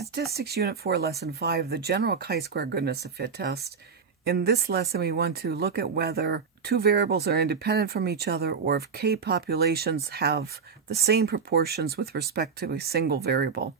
Statistics Unit 4, Lesson 5, the General Chi-Square Goodness of Fit Test. In this lesson, we want to look at whether two variables are independent from each other or if K populations have the same proportions with respect to a single variable.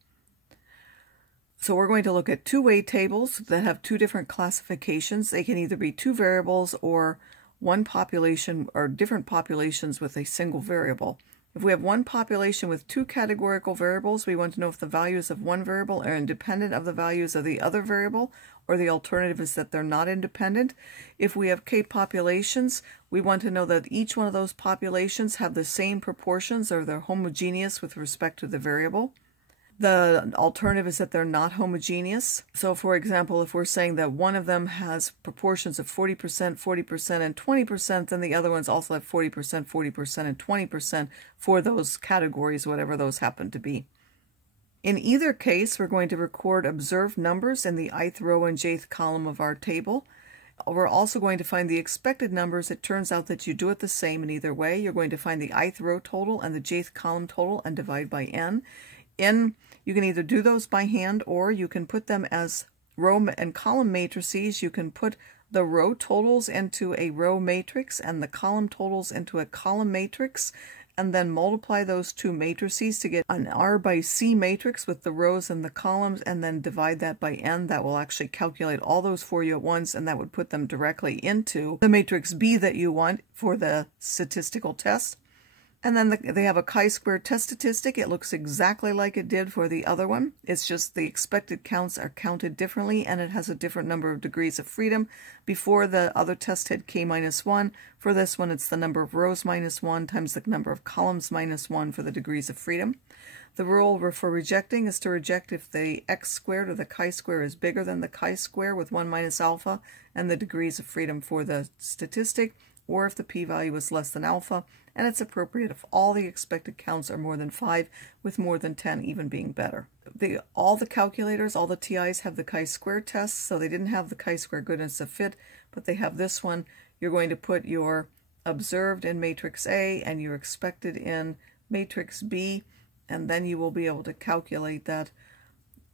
So we're going to look at two-way tables that have two different classifications. They can either be two variables or one population or different populations with a single variable. If we have one population with two categorical variables, we want to know if the values of one variable are independent of the values of the other variable, or the alternative is that they're not independent. If we have K populations, we want to know that each one of those populations have the same proportions or they're homogeneous with respect to the variable. The alternative is that they're not homogeneous. So for example, if we're saying that one of them has proportions of 40%, 40%, and 20%, then the other ones also have 40%, 40%, and 20% for those categories, whatever those happen to be. In either case, we're going to record observed numbers in the ith row and jth column of our table. We're also going to find the expected numbers. It turns out that you do it the same in either way. You're going to find the ith row total and the jth column total and divide by n. You can either do those by hand or you can put them as row and column matrices. You can put the row totals into a row matrix and the column totals into a column matrix, and then multiply those two matrices to get an R by C matrix with the rows and the columns, and then divide that by n. That will actually calculate all those for you at once, and that would put them directly into the matrix B that you want for the statistical test. And then they have a chi-square test statistic. It looks exactly like it did for the other one. It's just the expected counts are counted differently, and it has a different number of degrees of freedom. Before, the other test had K-1. For this one, it's the number of rows -1 times the number of columns -1 for the degrees of freedom. The rule for rejecting is to reject if the x squared or the chi-square is bigger than the chi-square with 1 minus alpha and the degrees of freedom for the statistic, or if the p-value is less than alpha, and it's appropriate if all the expected counts are more than 5, with more than 10 even being better. All the calculators, all the TIs have the chi-square test, so they didn't have the chi-square goodness of fit, but they have this one. You're going to put your observed in matrix A and your expected in matrix B, and then you will be able to calculate that.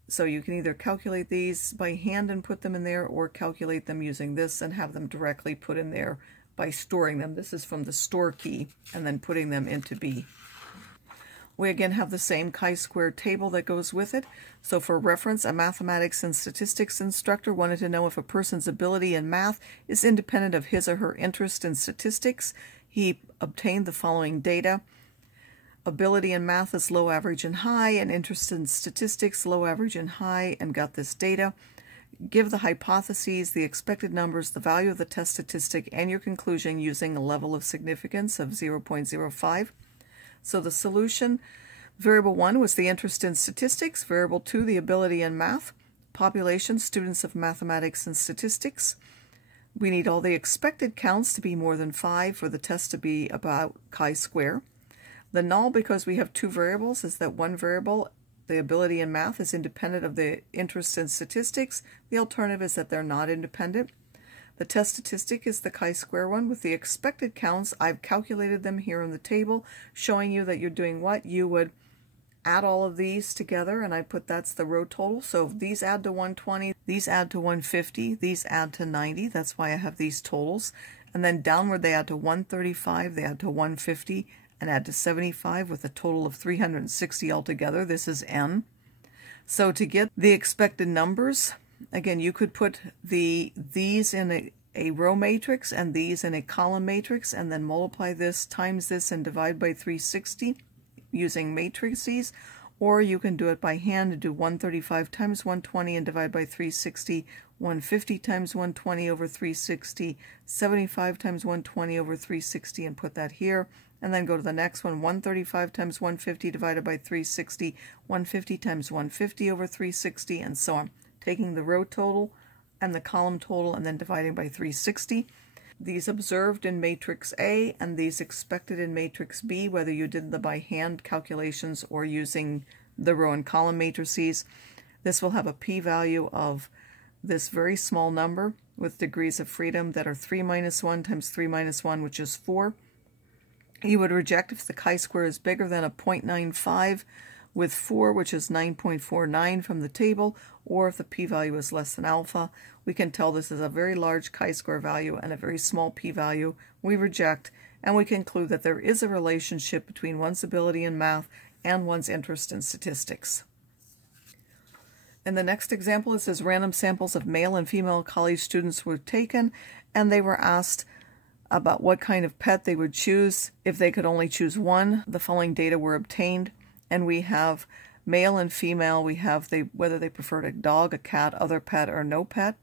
So you can either calculate these by hand and put them in there, or calculate them using this and have them directly put in there by storing them. This is from the store key, and then putting them into B. We again have the same chi-square table that goes with it. So for reference, a mathematics and statistics instructor wanted to know if a person's ability in math is independent of his or her interest in statistics. He obtained the following data. Ability in math is low, average, and high, and interest in statistics, low, average, and high, and got this data. Give the hypotheses, the expected numbers, the value of the test statistic, and your conclusion using a level of significance of 0.05. So the solution, variable 1 was the interest in statistics, variable 2 the ability in math, population, students of mathematics and statistics. We need all the expected counts to be more than 5 for the test to be about chi-square. The null, because we have two variables, is that one variable, the ability in math, is independent of the interest in statistics. The alternative is that they're not independent. The test statistic is the chi-square one with the expected counts. I've calculated them here in the table, showing you that you're doing what? You would add all of these together, and I put that's the row total. So if these add to 120, these add to 150, these add to 90. That's why I have these totals. And then downward they add to 135, they add to 150, and add to 75 with a total of 360 altogether. This is n. So to get the expected numbers, again, you could put these in a row matrix and these in a column matrix, and then multiply this times this and divide by 360 using matrices, or you can do it by hand and do 135 times 120 and divide by 360, 150 times 120 over 360, 75 times 120 over 360, and put that here. And then go to the next one, 135 times 150 divided by 360, 150 times 150 over 360, and so on. Taking the row total and the column total and then dividing by 360. These observed in matrix A and these expected in matrix B, whether you did the by hand calculations or using the row and column matrices. This will have a p-value of this very small number with degrees of freedom that are 3 minus 1 times 3 minus 1, which is 4. You would reject if the chi-square is bigger than a 0.95 with 4, which is 9.49 from the table, or if the p-value is less than alpha. We can tell this is a very large chi-square value and a very small p-value. We reject, and we conclude that there is a relationship between one's ability in math and one's interest in statistics. In the next example, it says random samples of male and female college students were taken, and they were asked about what kind of pet they would choose. If they could only choose one, the following data were obtained, and we have male and female. We have whether they preferred a dog, a cat, other pet, or no pet.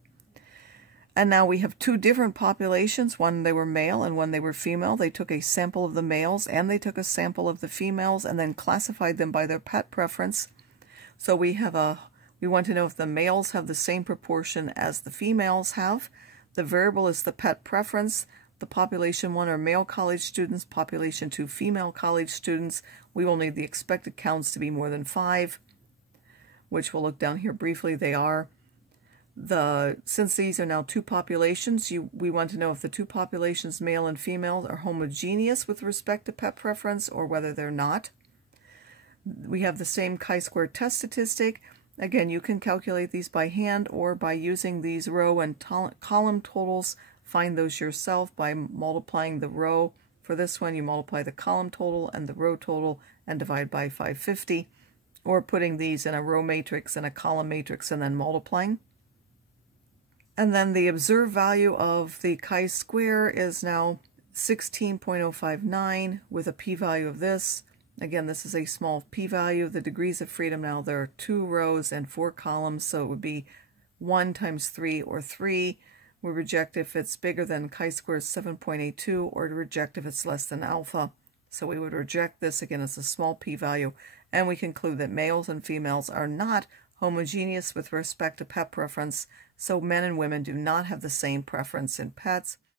And now we have two different populations. One they were male and one they were female. They took a sample of the males and they took a sample of the females and then classified them by their pet preference. So we want to know if the males have the same proportion as the females have. The variable is the pet preference. The population 1 are male college students, population 2 female college students. We will need the expected counts to be more than 5, which we'll look down here briefly. They are. Since these are now two populations, we want to know if the two populations, male and female, are homogeneous with respect to pet preference or whether they're not. We have the same chi-square test statistic. Again, you can calculate these by hand or by using these row and column totals. Find those yourself by multiplying the row. For this one, you multiply the column total and the row total and divide by 550, or putting these in a row matrix and a column matrix and then multiplying. And then the observed value of the chi-square is now 16.059 with a p-value of this. Again, this is a small p-value. The degrees of freedom now, there are 2 rows and 4 columns, so it would be 1 times 3 or 3. We reject if it's bigger than chi-square 7.82, or to reject if it's less than alpha. So we would reject this. Again, it's a small p-value. And we conclude that males and females are not homogeneous with respect to pet preference, so men and women do not have the same preference in pets.